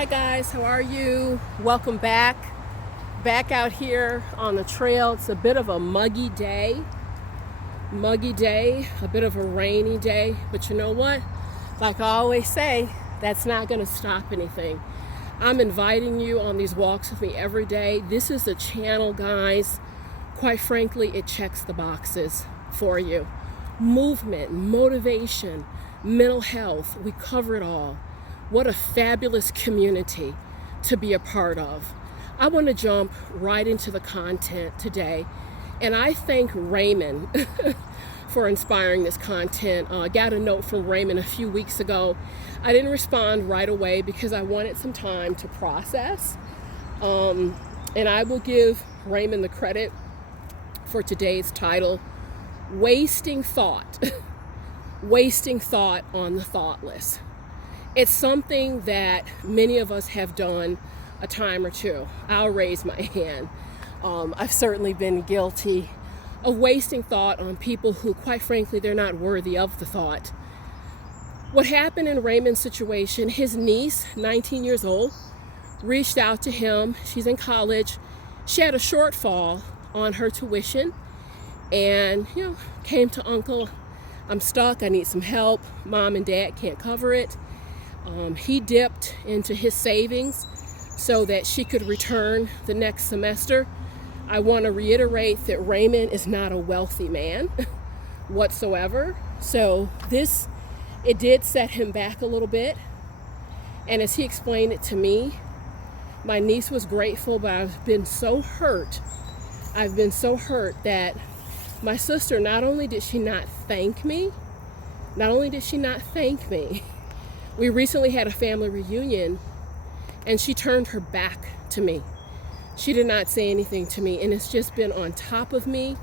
Hi guys, how are you? Welcome back out here on the trail. It's a bit of a muggy day, a bit of a rainy day, but you know what? Like I always say, that's not going to stop anything. I'm inviting you on these walks with me every day. This is a channel, guys. Quite frankly, it checks the boxes for you. Movement, motivation, mental health, we cover it all. What a fabulous community to be a part of. I want to jump right into the content today, and I thank Raymond for inspiring this content. I got a note from Raymond a few weeks ago. I didn't respond right away because I wanted some time to process, and I will give Raymond the credit for today's title, Wasting Thought. Wasting Thought on the Thoughtless. It's something that many of us have done a time or two. I'll raise my hand. I've certainly been guilty of wasting thought on people who, quite frankly, they're not worthy of the thought. What happened in Raymond's situation, his niece, 19 years old, reached out to him. She's in college. She had a shortfall on her tuition and, came to Uncle. I'm stuck. I need some help. Mom and Dad can't cover it. He dipped into his savings so that she could return the next semester. I want to reiterate that Raymond is not a wealthy man whatsoever. So it did set him back a little bit. And as he explained it to me, my niece was grateful, but I've been so hurt that my sister, not only did she not thank me, we recently had a family reunion and she turned her back to me. She did not say anything to me, and it's just been on top of me.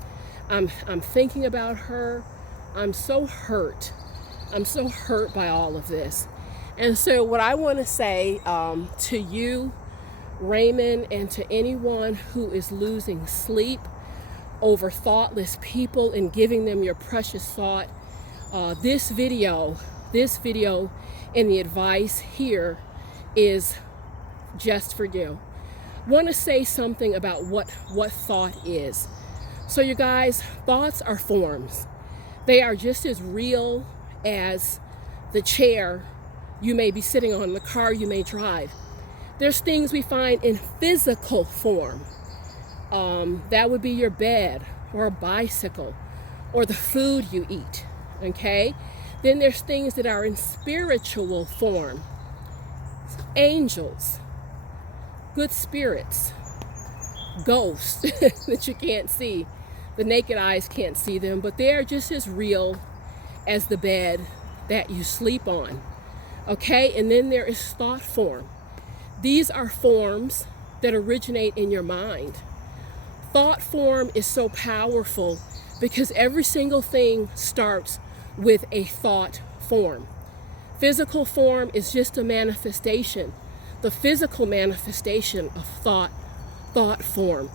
I'm thinking about her. I'm so hurt by all of this. And so what I want to say to you, Raymond, and to anyone who is losing sleep over thoughtless people and giving them your precious thought, this video and the advice here is just for you. I want to say something about what thought is. So you guys, thoughts are forms. They are just as real as the chair you may be sitting on, the car you may drive. There's things we find in physical form. That would be your bed or a bicycle or the food you eat, okay? Then there's things that are in spiritual form. Angels, good spirits, ghosts that you can't see. The naked eyes can't see them, but they are just as real as the bed that you sleep on, okay? And then there is thought form. These are forms that originate in your mind. Thought form is so powerful because every single thing starts with a thought form. Physical form is just a manifestation, the physical manifestation of thought form.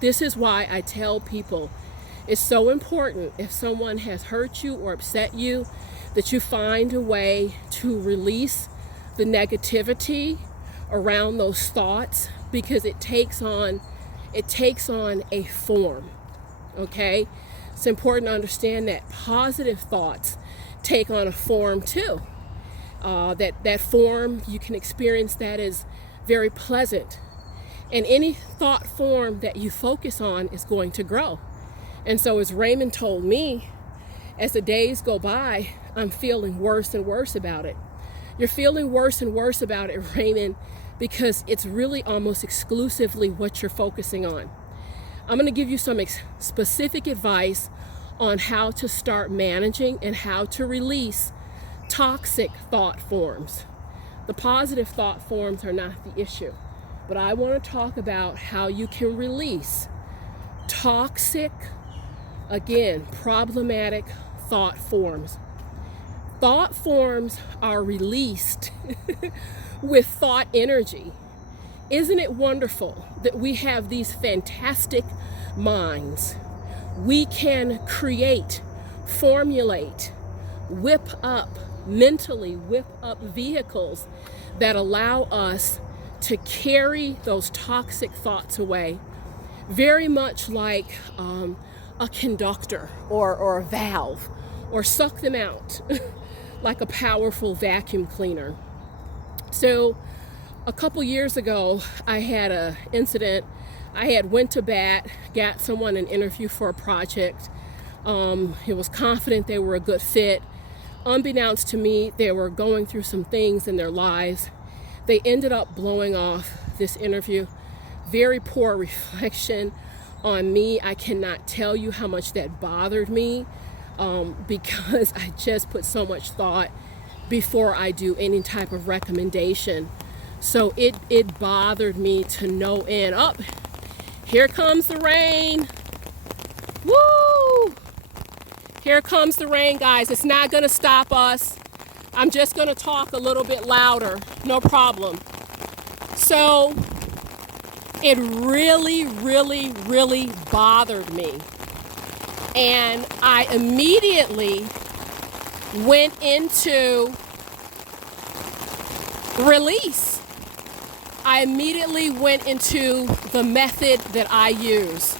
This is why I tell people it's so important if someone has hurt you or upset you that you find a way to release the negativity around those thoughts, because it takes on a form, okay? It's important to understand that positive thoughts take on a form too. That form, you can experience that as very pleasant. And any thought form that you focus on is going to grow. And so as Raymond told me, as the days go by, I'm feeling worse and worse about it. You're feeling worse and worse about it, Raymond, because it's really almost exclusively what you're focusing on. I'm going to give you some specific advice on how to start managing and how to release toxic thought forms. The positive thought forms are not the issue, but I want to talk about how you can release toxic, again, problematic thought forms. Thought forms are released with thought energy. Isn't it wonderful that we have these fantastic minds? We can create, formulate, whip up mentally whip up vehicles that allow us to carry those toxic thoughts away, very much like a conductor or a valve, or suck them out like a powerful vacuum cleaner. So a couple years ago, I had an incident. I had went to bat, got someone an interview for a project. He was confident they were a good fit. Unbeknownst to me, they were going through some things in their lives. They ended up blowing off this interview. Very poor reflection on me. I cannot tell you how much that bothered me, because I just put so much thought before I do any type of recommendation. So it bothered me to no end. Up, here comes the rain. Woo! Here comes the rain, guys. It's not gonna stop us. I'm just gonna talk a little bit louder, no problem. So it really, really, really bothered me. And I immediately went into release. I immediately went into the method that I use.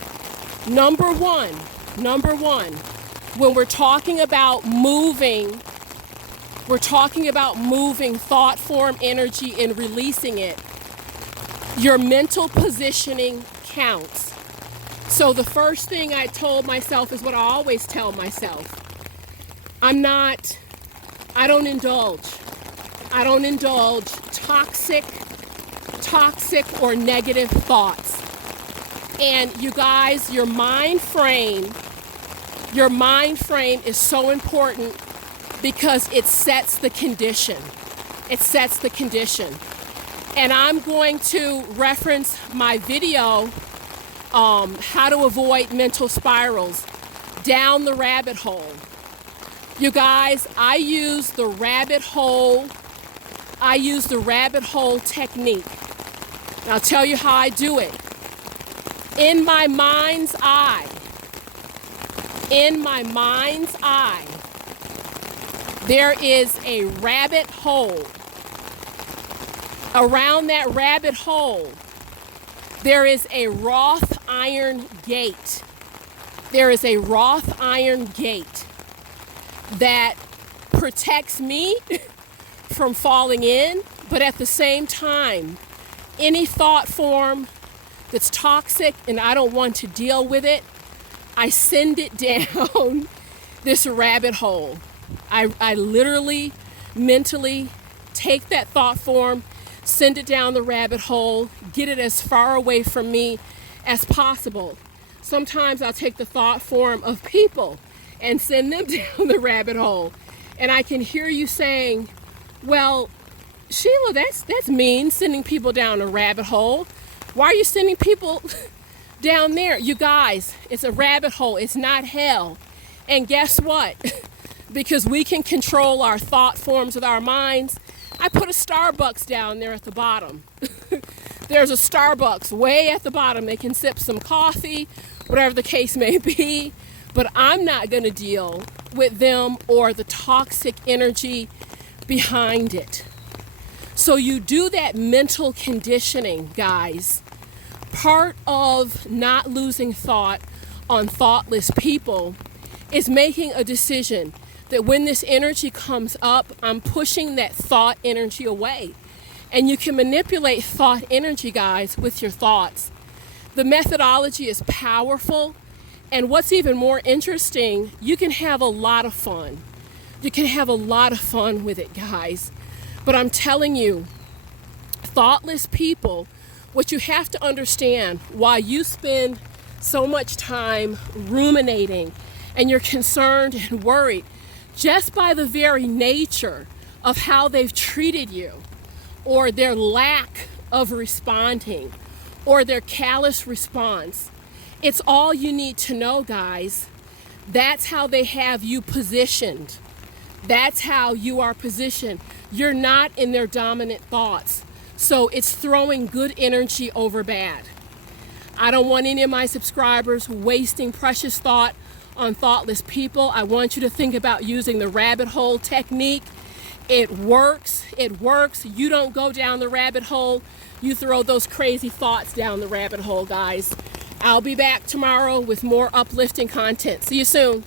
Number one, when we're talking about moving thought form energy and releasing it, your mental positioning counts. So the first thing I told myself is what I always tell myself. I don't indulge toxic or negative thoughts. And you guys, your mind frame is so important because it sets the condition. And I'm going to reference my video, how to avoid mental spirals, down the rabbit hole. You guys, I use the rabbit hole technique. And I'll tell you how I do it. In my mind's eye, there is a rabbit hole. Around that rabbit hole, there is a wrought iron gate. That protects me from falling in, but at the same time, any thought form that's toxic and I don't want to deal with it, I send it down this rabbit hole. I literally, mentally take that thought form, send it down the rabbit hole, get it as far away from me as possible. Sometimes I'll take the thought form of people and send them down the rabbit hole. And I can hear you saying, well, Sheila, that's mean, sending people down a rabbit hole. Why are you sending people down there? You guys, it's a rabbit hole. It's not hell. And guess what? Because we can control our thought forms with our minds, I put a Starbucks down there at the bottom. There's a Starbucks way at the bottom. They can sip some coffee, whatever the case may be. But I'm not going to deal with them or the toxic energy behind it. So you do that mental conditioning, guys. Part of not losing thought on thoughtless people is making a decision that when this energy comes up, I'm pushing that thought energy away. And you can manipulate thought energy, guys, with your thoughts. The methodology is powerful. And what's even more interesting, you can have a lot of fun. You can have a lot of fun with it, guys. But I'm telling you, thoughtless people, what you have to understand, why you spend so much time ruminating and you're concerned and worried just by the very nature of how they've treated you, or their lack of responding, or their callous response. It's all you need to know, guys. That's how they have you positioned. That's how you are positioned. You're not in their dominant thoughts. So it's throwing good energy over bad. I don't want any of my subscribers wasting precious thought on thoughtless people. I want you to think about using the rabbit hole technique It works. It works. You don't go down the rabbit hole. You throw those crazy thoughts down the rabbit hole, guys. I'll be back tomorrow with more uplifting content. See you soon.